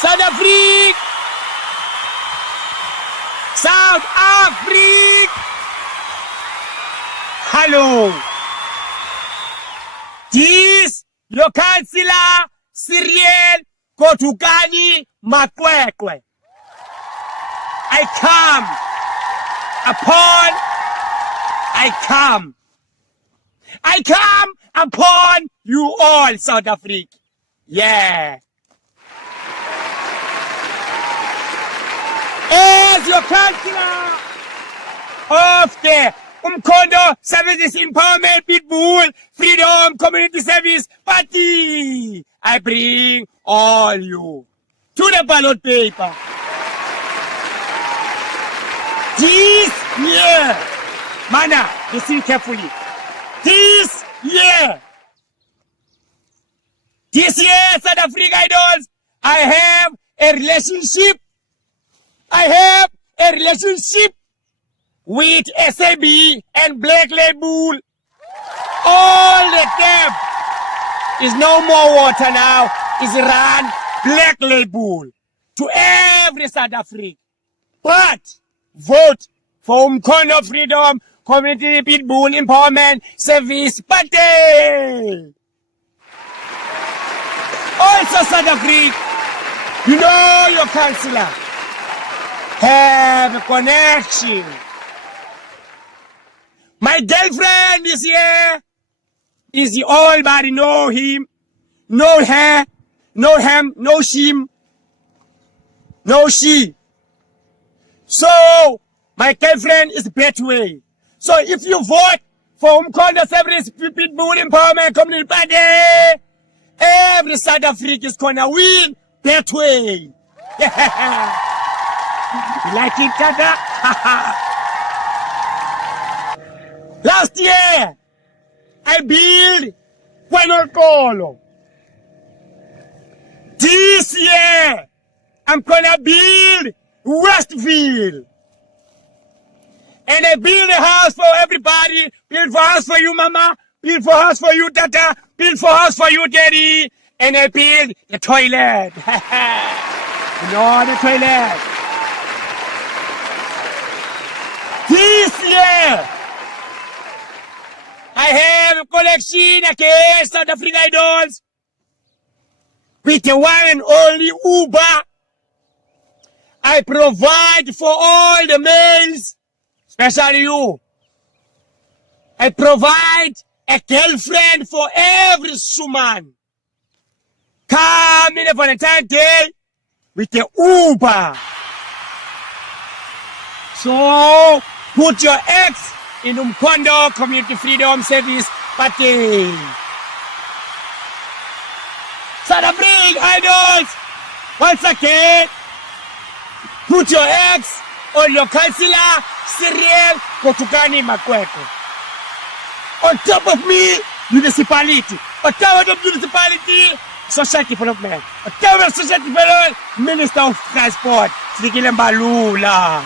South Africa! South Africa! Hello! This your councillor Cyril Kotukani Makwekwe. I come upon you all, South Africa. Yeah. As your councillor of the Umkhonto Services Empowerment Pitbull Freedom Community Service Party, I bring all you to the ballot paper. This year, Mana, listen carefully. This year, South Africa Idols, I have a relationship with SAB and Black Label. All the tap is no more water now, is run Black Label to every South African. But vote for Umkhonto Freedom Community Pitbull Empowerment Service Party. Also South Africa, you know your councillor have a connection. My girlfriend is here. Is the old body know him, know her, know him, know him, know she. So my girlfriend is Betway. So if you vote for Umkhonto Service Pitbull Empowerment Community Party, every South Africa is gonna win Betway. You like it, Tata? Last year, I built Kwenokolo. This year, I'm gonna build Westville. And I build a house for everybody. Build for house for you, Mama. Build for house for you, Tata. Build for house for you, Daddy. And I build the toilet. You know the toilet. This year, I have a collection against South Africa Idols with the one and only Uber. I provide for all the males, especially you. I provide a girlfriend for every woman. Come in the Valentine's Day with the Uber. So, put your ex in Umkhonto Community Freedom Service Party. South Africa Idols, once again, put your ex on your councillor, Cyril Kotukani Makwekwe. On top of me, municipality. On top of municipality, social development. On top of social development, Minister of Transport, Fikile Mbalula.